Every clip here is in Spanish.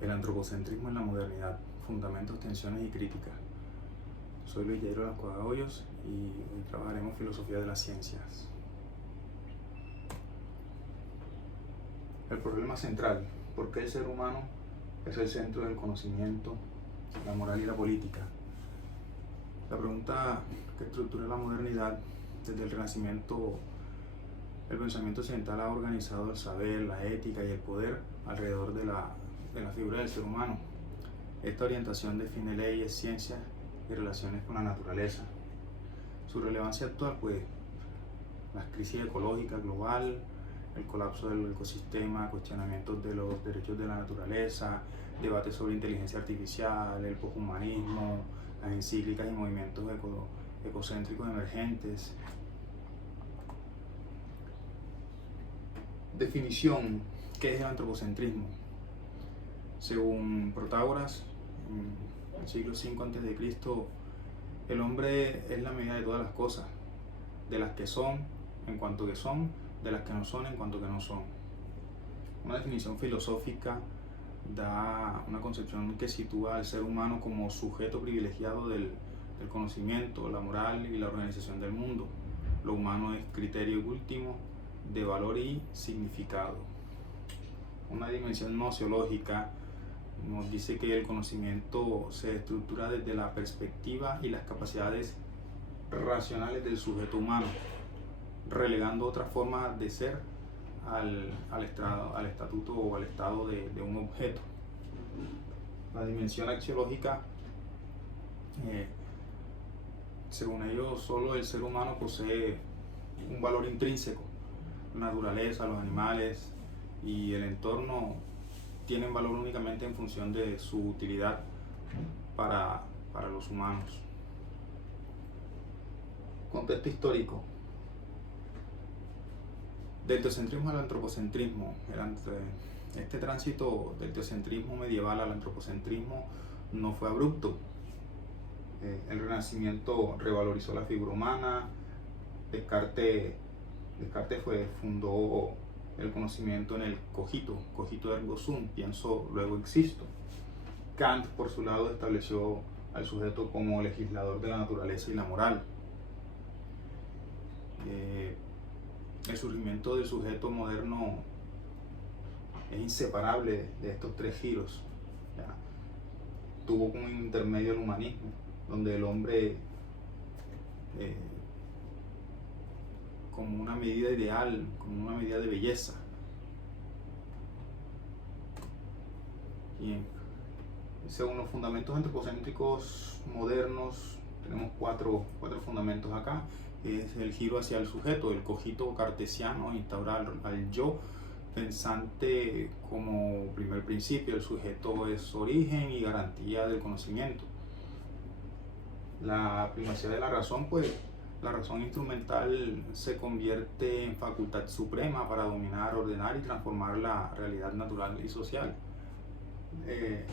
El antropocentrismo en la modernidad, fundamentos, tensiones y críticas. Soy Luis Jairo Lascuaga Hoyos y hoy trabajaremos filosofía de las ciencias. El problema central, ¿por qué el ser humano es el centro del conocimiento, la moral y la política? La pregunta que estructura la modernidad desde el Renacimiento. El pensamiento occidental ha organizado el saber, la ética y el poder alrededor de la figura del ser humano. Esta orientación define leyes, ciencias y relaciones con la naturaleza. Su relevancia actual, pues, las crisis ecológicas global, el colapso del ecosistema, cuestionamientos de los derechos de la naturaleza, debates sobre inteligencia artificial, el poshumanismo, las encíclicas y movimientos ecocéntricos emergentes. Definición: ¿qué es el antropocentrismo? Según Protágoras, en el siglo V a.C., el hombre es la medida de todas las cosas, de las que son en cuanto que son, de las que no son en cuanto que no son. Una definición filosófica da una concepción que sitúa al ser humano como sujeto privilegiado del conocimiento, la moral y la organización del mundo. Lo humano es criterio último de valor y significado. Una dimensión nociológica nos dice que el conocimiento se estructura desde la perspectiva y las capacidades racionales del sujeto humano, relegando otras formas de ser al estatuto o al estado de un objeto. La dimensión axiológica, según ellos, solo el ser humano posee un valor intrínseco. La naturaleza, los animales y el entorno tienen valor únicamente en función de su utilidad para los humanos. Contexto histórico. Del teocentrismo al antropocentrismo. Este tránsito del teocentrismo medieval al antropocentrismo no fue abrupto. El Renacimiento revalorizó la figura humana. Descartes fundó el conocimiento en el cogito ergo sum, pienso, luego existo. Kant, por su lado, estableció al sujeto como legislador de la naturaleza y la moral. El surgimiento del sujeto moderno es inseparable de estos tres giros. ¿Ya? Tuvo como intermedio el humanismo, donde el hombre, como una medida ideal, como una medida de belleza. Bien. Según los fundamentos antropocéntricos modernos, tenemos cuatro fundamentos acá. Es el giro hacia el sujeto, el cogito cartesiano, instaurar al yo pensante como primer principio. El sujeto es origen y garantía del conocimiento. La primacía de la razón, pues la razón instrumental se convierte en facultad suprema para dominar, ordenar y transformar la realidad natural y social.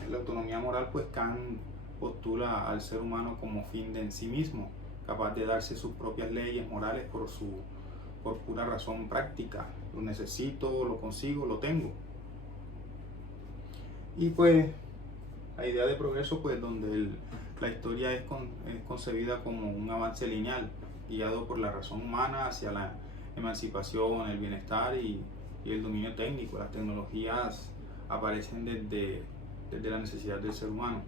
La autonomía moral, pues Kant postula al ser humano como fin en sí mismo, capaz de darse sus propias leyes morales por pura razón práctica. Lo necesito, lo consigo, lo tengo. Y pues la idea de progreso, pues donde la historia es concebida como un avance lineal, guiado por la razón humana hacia la emancipación, el bienestar y el dominio técnico. Las tecnologías aparecen desde la necesidad del ser humano.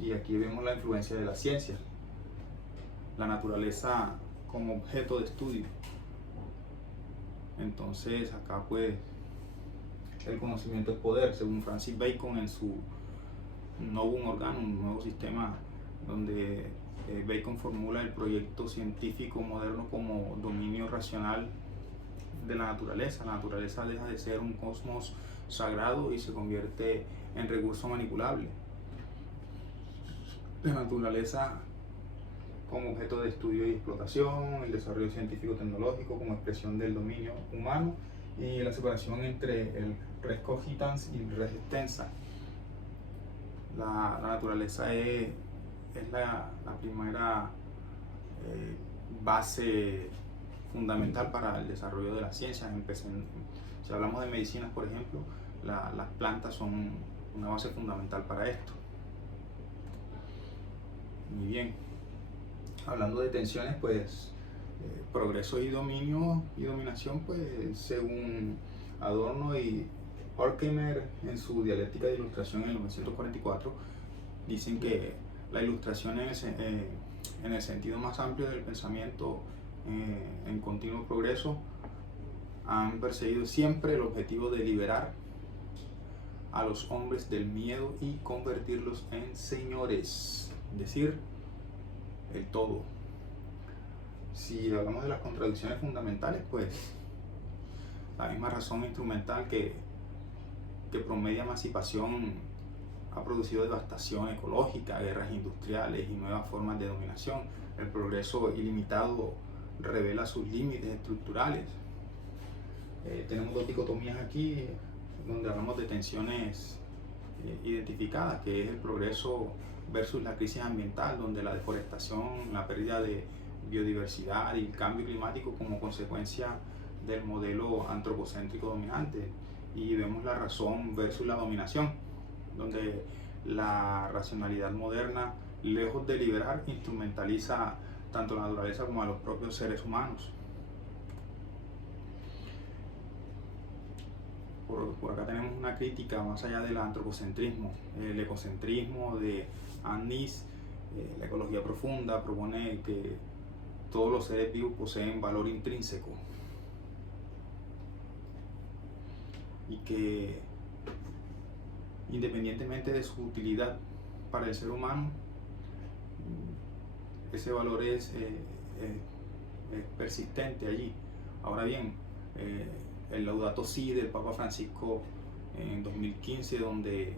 Y aquí vemos la influencia de la ciencia, la naturaleza como objeto de estudio. Entonces acá pues el conocimiento es poder, según Francis Bacon en su Novum Organum, un nuevo sistema, donde Bacon formula el proyecto científico moderno como dominio racional de la naturaleza. La naturaleza deja de ser un cosmos sagrado y se convierte en recurso manipulable. La naturaleza como objeto de estudio y explotación, el desarrollo científico-tecnológico como expresión del dominio humano y la separación entre el res cogitans y el res extensa. La naturaleza es la primera base fundamental para el desarrollo de las ciencias. Si hablamos de medicinas, por ejemplo, las plantas son una base fundamental para esto. Muy bien, hablando de tensiones, pues progreso y dominio y dominación, pues según Adorno y Horkheimer en su dialéctica de ilustración en 1944, dicen que la ilustración en el sentido más amplio del pensamiento en continuo progreso han perseguido siempre el objetivo de liberar a los hombres del miedo y convertirlos en señores, es decir, el todo. Si hablamos de las contradicciones fundamentales, pues la misma razón instrumental que promedia emancipación ha producido devastación ecológica, guerras industriales y nuevas formas de dominación. El progreso ilimitado revela sus límites estructurales. Tenemos dos dicotomías aquí donde hablamos de tensiones identificadas, que es el progreso versus la crisis ambiental, donde la deforestación, la pérdida de biodiversidad y el cambio climático como consecuencia del modelo antropocéntrico dominante. Y vemos la razón versus la dominación, donde la racionalidad moderna, lejos de liberar, instrumentaliza tanto a la naturaleza como a los propios seres humanos. Por acá tenemos una crítica más allá del antropocentrismo, el ecocentrismo de Annis. La ecología profunda propone que todos los seres vivos poseen valor intrínseco y que independientemente de su utilidad para el ser humano, ese valor es persistente allí. Ahora bien, el Laudato Si del Papa Francisco en 2015, donde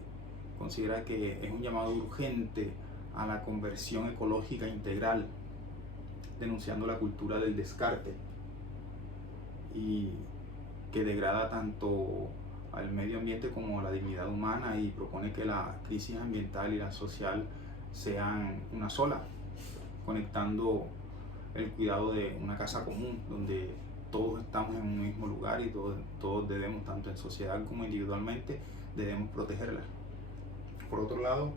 considera que es un llamado urgente a la conversión ecológica integral, denunciando la cultura del descarte y que degrada tanto al medio ambiente como a la dignidad humana, y propone que la crisis ambiental y la social sean una sola, conectando el cuidado de una casa común donde todos estamos en un mismo lugar y todos debemos, tanto en sociedad como individualmente, debemos protegerla. Por otro lado,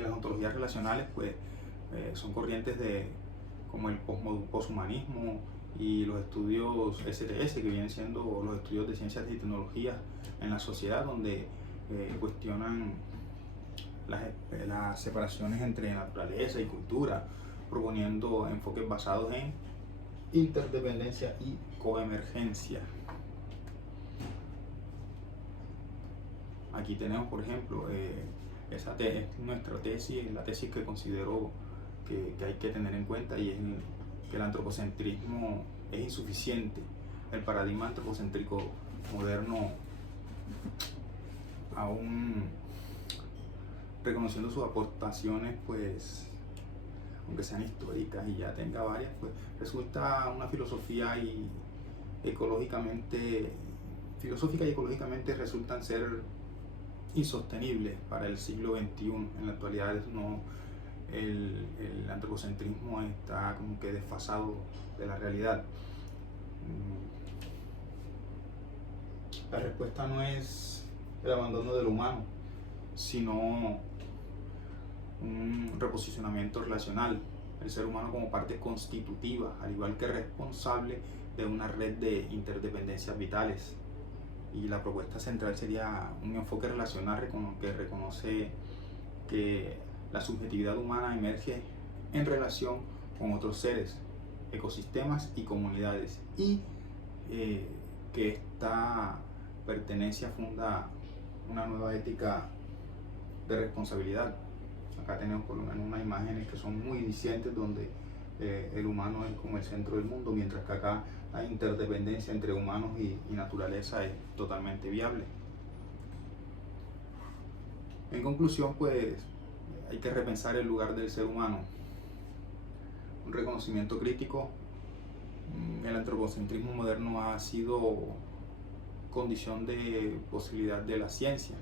las ontologías relacionales pues son corrientes como el poshumanismo y los estudios STS, que vienen siendo los estudios de ciencias y tecnologías en la sociedad, donde cuestionan las separaciones entre naturaleza y cultura, proponiendo enfoques basados en interdependencia y coemergencia. Aquí tenemos, por ejemplo, esa es nuestra tesis, la tesis que considero que hay que tener en cuenta, y es que el antropocentrismo es insuficiente. El paradigma antropocéntrico moderno, aún reconociendo sus aportaciones, pues aunque sean históricas y ya tenga varias, pues resulta una filosófica y ecológicamente resultan ser insostenibles para el siglo XXI. En la actualidad no, el antropocentrismo está como que desfasado de la realidad. La respuesta no es el abandono del humano, sino un reposicionamiento relacional, el ser humano como parte constitutiva, al igual que responsable de una red de interdependencias vitales. Y la propuesta central sería un enfoque relacional que reconoce que la subjetividad humana emerge en relación con otros seres, ecosistemas y comunidades, y que esta pertenencia funda una nueva ética de responsabilidad. Acá tenemos por lo menos unas imágenes que son muy dicientes, donde el humano es como el centro del mundo, mientras que acá la interdependencia entre humanos y naturaleza es totalmente viable. En conclusión, pues hay que repensar el lugar del ser humano. Un reconocimiento crítico. El antropocentrismo moderno ha sido condición de posibilidad de la ciencia,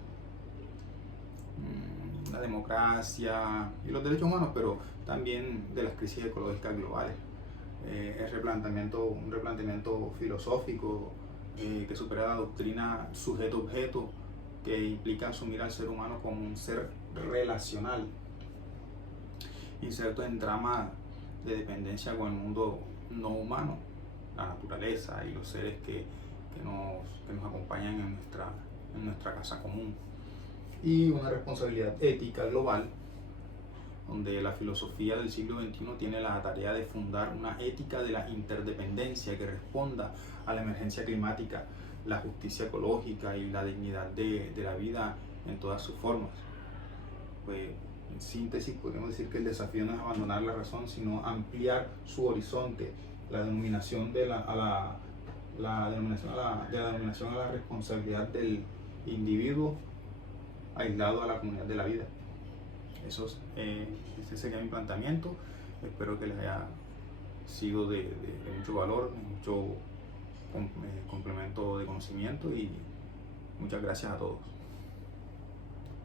la democracia y los derechos humanos, pero también de las crisis ecológicas globales. Un replanteamiento filosófico que supera la doctrina sujeto-objeto, que implica asumir al ser humano como un ser relacional, inserto en tramas de dependencia con el mundo no humano, la naturaleza y los seres que nos acompañan en nuestra casa común. Y una responsabilidad ética global, donde la filosofía del siglo XXI tiene la tarea de fundar una ética de la interdependencia que responda a la emergencia climática, la justicia ecológica y la dignidad de la vida en todas sus formas. Pues, en síntesis, podemos decir que el desafío no es abandonar la razón, sino ampliar su horizonte. La denominación de la denominación a la responsabilidad del individuo aislado a la comunidad de la vida. Ese sería mi planteamiento. Espero que les haya sido de mucho valor, mucho complemento de conocimiento, y muchas gracias a todos.